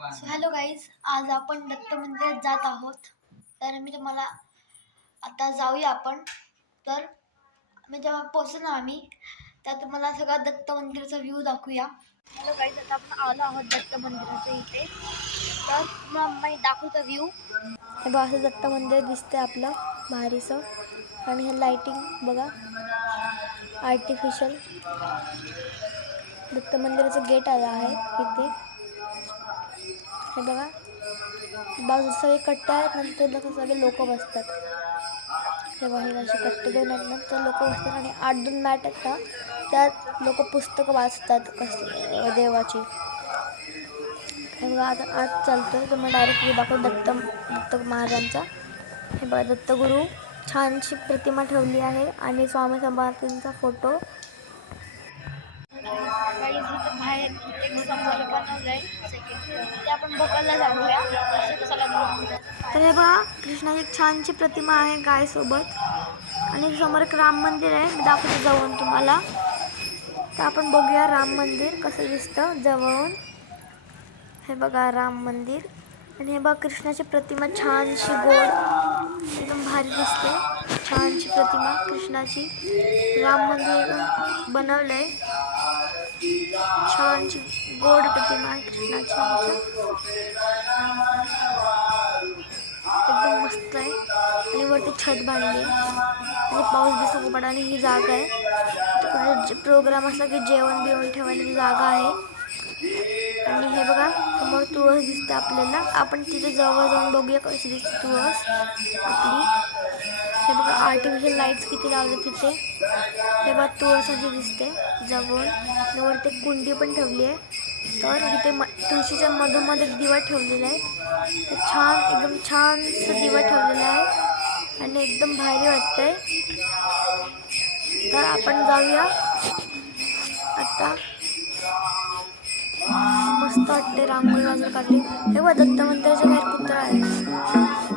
Hello guys, आज आपण दत्त मंदिरात जात आहोत. तर मी तुम्हाला आता जाऊया आपण. तर मी जेव्हा पोहोचलो ना आम्ही, तर तुम्हाला सगळा दत्त मंदिराचा व्ह्यू दाखवूया. हॅलो गाईज, आता आपण आलो आहोत दत्त मंदिराच्या इथे. तर मग दाखवतो व्ह्यू. हे बघा, असं दत्त मंदिर दिसतंय आपलं भारीचं. आणि हे लाइटिंग बघा, आर्टिफिशियल दत्त मंदिराचं गेट आलं आहे इथे. हे बघा, बाजू सगळे कट्टे आहेत, नंतर सगळे लोक बसतात. हे बघा, हे असे कट्टे दोन आहेत, नंतर लोक बसतात. आणि 8-2 मॅट आहेत ना, त्यात लोक पुस्तकं वाचतात देवाची. हे बघा, आता आत चालतोय तर मग डायरेक्ट दाखव दत्त महाराजांचा. हे बघा, दत्तगुरू छानशी प्रतिमा ठेवली आहे आणि स्वामी समर्थांचा फोटो. बाहेर समोर बनवलंय ते आपण बघायला जाऊया. तर हे बघा, कृष्णाची छानशी प्रतिमा आहे गायसोबत. आणि समोर एक राम मंदिर आहे, मी दाखवतो जवळून तुम्हाला. तर आपण बघूया राम मंदिर कसं दिसतं जवळून. हे बघा राम मंदिर. आणि हे बघा, कृष्णाची प्रतिमा छानशी गोड एकदम भारी दिसते. छानशी प्रतिमा कृष्णाची. राम मंदिर बनवलंय, छानशी गोड प्रतिमा आहे कृष्णाची आमच्या. एकदम मस्त आहे. आणि वरती छत बांधली आहे आणि पाऊस दिसतो पडा. आणि ही जागा आहे, तिकडे प्रोग्राम असला की जेवण बिवण ठेवायला जागा आहे. आणि हे बघा, समोर तुळस दिसते आपल्याला. आपण तिथे जवळ जाऊन बघूया कशी दिसते तुळस आपली. हे बघा, आर्टिफिशियल लाईट्स किती लावले तिथे. हे बघा, तुळस अशी दिसते जवळ. वरती कुंडी पण ठेवली आहे. तर इथे तुळशीच्या मधोमध एक दिवा ठेवलेला आहे. तर छान, एकदम छानसं दिवा ठेवलेला आहे आणि एकदम भारी वाटतंय. तर आपण जाऊया आता. मस्त वाटते, रांगोळी वगैरे काढली. हे बघा, दत्त मंदिराच्या बाहेर कुत्रा आहे.